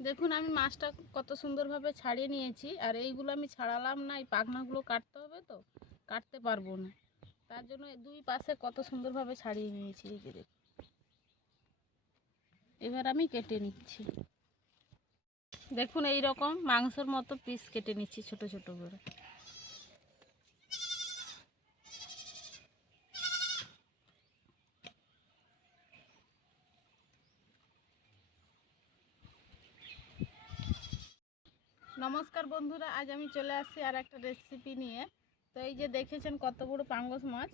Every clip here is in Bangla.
দেখুন, আমি মাছটা কত সুন্দরভাবে ছাড়িয়ে নিয়েছি, আর এইগুলো আমি ছাড়ালাম না, এই পাখনাগুলো কাটতে হবে তো, কাটতে পারব না। তার জন্য দুই পাশে কত সুন্দরভাবে ছাড়িয়ে নিয়েছি, এই যে দেখুন। এবার আমি কেটে নিচ্ছি। দেখুন এই রকম মাংসর মতো পিস কেটে নিচ্ছি, ছোট ছোট করে। নমস্কার বন্ধুরা, আজ আমি চলে আসছি আর একটা রেসিপি নিয়ে। তো এই যে দেখেছেন কত বড় পাঙ্গস মাছ।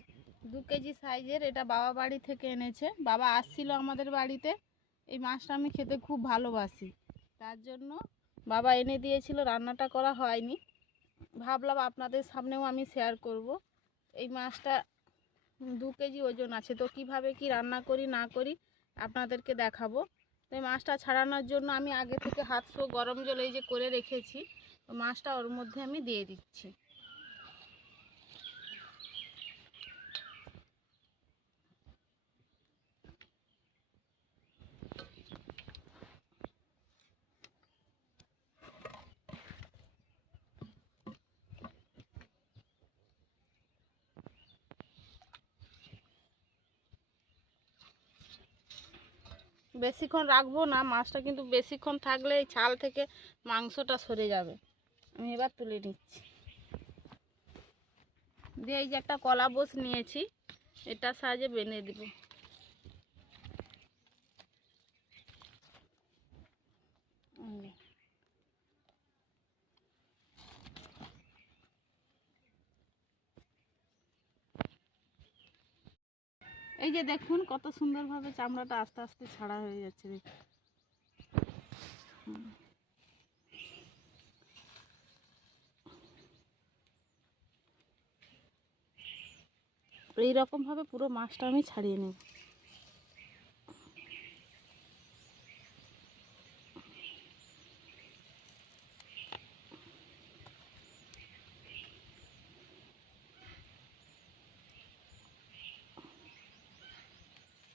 দু কেজি সাইজের, এটা বাবা বাড়ি থেকে এনেছে। বাবা আসছিল আমাদের বাড়িতে। এই মাছটা আমি খেতে খুব ভালোবাসি। তার জন্য বাবা এনে দিয়েছিল, রান্নাটা করা হয়নি। ভাবলাম আপনাদের সামনেও আমি শেয়ার করব। এই মাছটা দু কেজি ওজন আছে। তো কীভাবে কি রান্না করি, না করি আপনাদেরকে দেখাবো। তো মাছটা ছাড়ানোর জন্য আমি আগে থেকে হাত শো গরম জল এই যে করে রেখেছি মাছটা ওর মধ্যে আমি দিয়ে দিচ্ছি। বেশিক্ষণ রাখব না, মাছটা কিন্তু বেশিক্ষণ থাকলে এই ছাল থেকে মাংসটা সরে যাবে। আমি এবার তুলে নিচ্ছি। দিয়ে এই যে একটা কলা বোস নিয়েছি, এটা সাহায্যে বেঁধে দিব। এই। এই যে দেখুন কত সুন্দরভাবে চামড়াটা আস্তে আস্তে ছাড়া হয়ে যাচ্ছে দেখুন হুম। এইরকম ভাবে পুরো মাছটা আমি ছাড়িয়ে নেব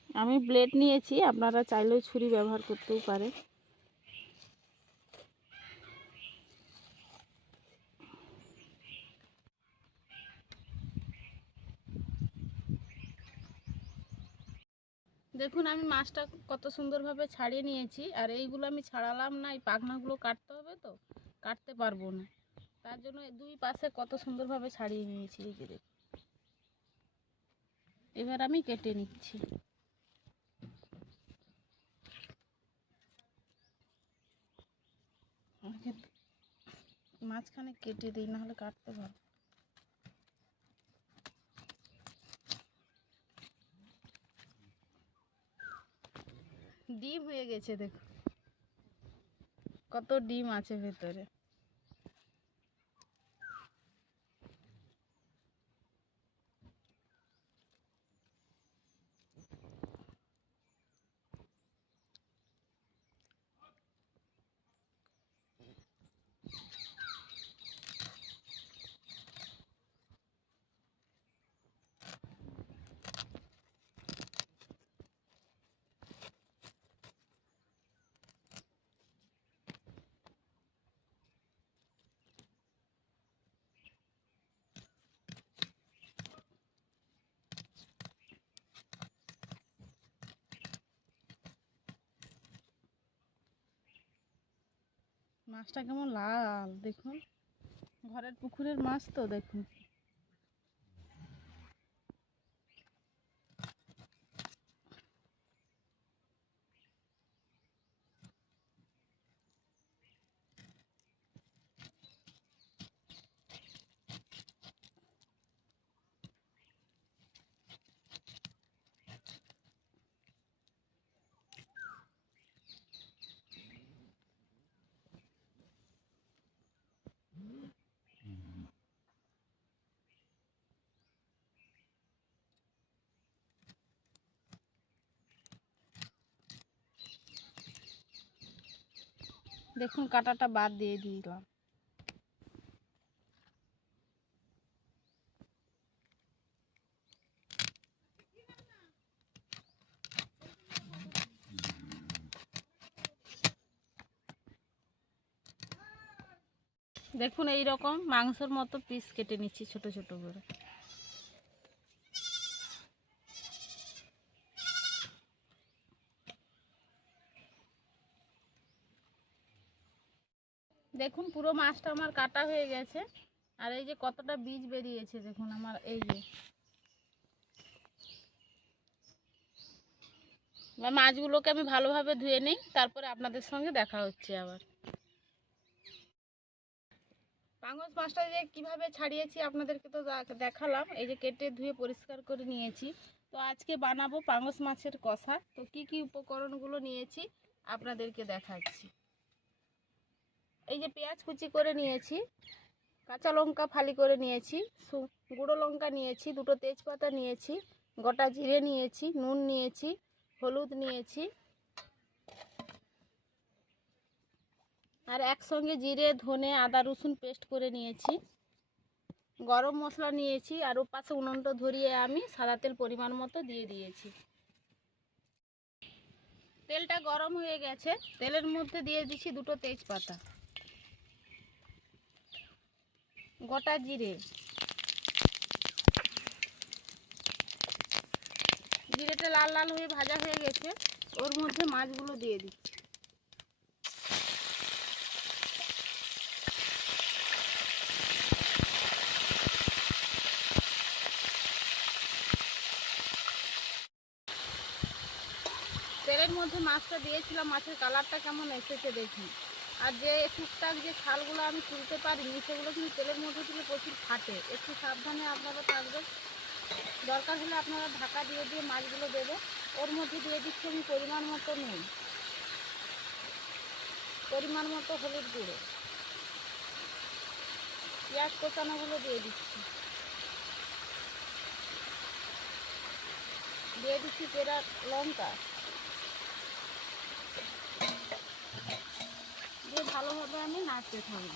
আমি ব্লেড নিয়েছি, আপনারা চাইলেও ছুরি ব্যবহার করতেও পারেন। দেখুন, আমি মাছটা কত সুন্দরভাবে ছাড়িয়ে নিয়েছি, আর এইগুলো আমি ছাড়ালাম না, এই পাখনাগুলো কাটতে হবে তো, কাটতে পারব না। তার জন্য দুই পাশে কত সুন্দরভাবে ছাড়িয়ে নিয়েছি, এই যে দেখুন। এবার আমি কেটে নিচ্ছি। আমাকে মাঝখানে কেটে দিই, নাহলে কাটতে পারব। ডিম হয়ে গেছে, দেখো। কত ডিম আছে ভেতরে। মাছটা কেমন লাল দেখুন। ঘরের পুকুরের মাছ তো দেখুন। দেখুন, কাটাটা বাদ দিয়ে দিলাম। দেখুন এই রকম মাংসর মতো পিস কেটে নিচ্ছি ছোট ছোট করে। দেখুন, পুরো মাছটা আমার কাটা হয়ে গেছে। আর এই যে কতটা বীজ বেরিয়েছে, দেখুন আমার, এই যে। মাছগুলোকে আমি ভালোভাবে ধুয়ে নিই, তারপরে আপনাদের সঙ্গে দেখা হচ্ছে আবার। পাঙ্গস মাছটা যে কীভাবে ছাড়িয়েছি আপনাদেরকে তো দেখালাম, এই যে কেটে ধুয়ে পরিষ্কার করে নিয়েছি। তো আজকে বানাবো পাঙ্গস মাছের কষা। তো কি কি উপকরণগুলো নিয়েছি, আপনাদেরকে দেখাচ্ছি। এই যে পেঁয়াজ কুচি করে নিয়েছি, কাঁচা লঙ্কা ফালি করে নিয়েছি গুঁড়ো লঙ্কা নিয়েছি, দুটো তেজপাতা নিয়েছি, গোটা জিরে নিয়েছি, নুন নিয়েছি, হলুদ নিয়েছি, আর একসঙ্গে জিরে, ধনে, আদা, রসুন পেস্ট করে নিয়েছি। গরম মশলা নিয়েছি, আর ও পাশে উনুনটা ধরিয়ে আমি সাদা তেল পরিমাণ মতো দিয়ে দিয়েছি। তেলটা গরম হয়ে গেছে, তেলের মধ্যে দিয়ে দিচ্ছি দুটো তেজপাতা। গোটা জিরে। জিরেটা লাল লাল হয়ে ভাজা হয়ে গেছে, ওর মধ্যে মাছগুলো দিয়ে দিচ্ছি। তেলের মধ্যে মাছটা দিয়েছিলাম, মাছের কালারটা কেমন এসেছে দেখি আর যে টুকটাক যে খালগুলো আমি তুলতে পারিনি, সেগুলো কিন্তু তেলের মধ্যে তুলে প্রচুর ফাটে। একটু সাবধানে আপনারা থাকবেন। দরকার হলে আপনারা ঢাকা দিয়ে দিয়ে মাছগুলো দেবে। ওর মধ্যে দিয়ে দিচ্ছি আমি পরিমাণ মতো নুন। পরিমাণ মতো হলুদ গুঁড়ো। পেঁয়াজ কোচানোগুলো দিয়ে দিচ্ছি। দিয়ে দিচ্ছি পেরা লঙ্কা। দিয়ে ভালোভাবে আমি নাড়তে থাকব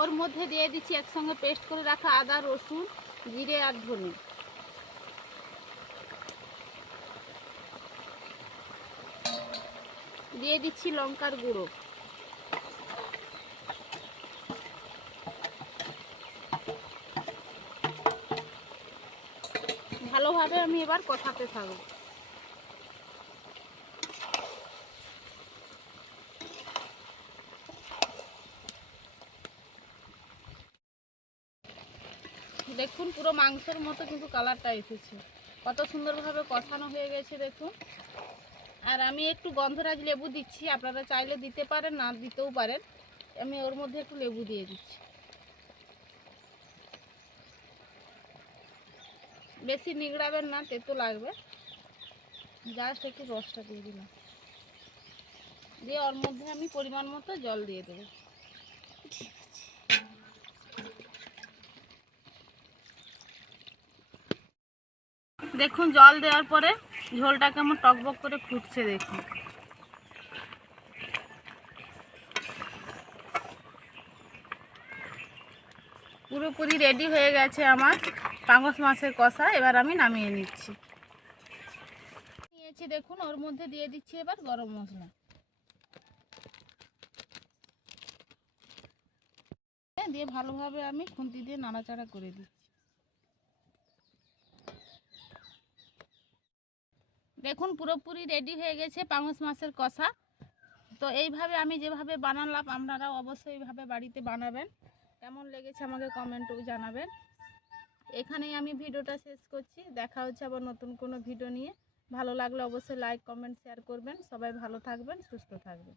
ওর মধ্যে দিয়ে দিচ্ছি একসঙ্গে পেস্ট করে রাখা আদা, রসুন, জিরে আর ধনে। দিয়ে দিচ্ছি লঙ্কার গুঁড়ো। ভালোভাবে আমি এবার কষাতে থাকব। দেখুন, পুরো মাংসের মতো কিন্তু কালারটা এসেছে। কত সুন্দরভাবে কষানো হয়ে গেছে, দেখুন। আর আমি একটু গন্ধরাজ লেবু দিচ্ছি, আপনারা চাইলে দিতে পারেন, না দিতেও পারেন। আমি ওর মধ্যে একটু লেবু দিয়ে দিচ্ছি। বেশি নিগড়াবেন না, তেতো লাগবে। জাস্ট একটু রসটা দিয়ে দিলাম। দিয়ে ওর মধ্যে আমি পরিমাণ মতো জল দিয়ে দেবো। দেখুন, জল দেওয়ার পরে ঝোলটা কেমন টকবক করে ফুটছে, দেখুন। পুরোপুরি রেডি হয়ে গেছে আমার পাঙ্গস মাছের কষা, এবার আমি নামিয়ে নিচ্ছি। নিয়েছি দেখুন, ওর মধ্যে দিয়ে দিচ্ছি এবার গরম মশলা। দিয়ে ভালোভাবে আমি খুন্তি দিয়ে নাড়াচাড়া করে দিচ্ছি। দেখুন, পুরোপুরি রেডি হয়ে গেছে পাঙস মাছের কষা। তো এইভাবে আমি যেভাবে বানালাম, আপনারাও অবশ্যই এইভাবে বাড়িতে বানাবেন। কেমন লেগেছে আমাকে কমেন্টও জানাবেন। এখানেই আমি ভিডিওটা শেষ করছি। দেখা হচ্ছে আবার নতুন কোনো ভিডিও নিয়ে। ভালো লাগলে অবশ্যই লাইক কমেন্ট শেয়ার করবেন। সবাই ভালো থাকবেন, সুস্থ থাকবেন।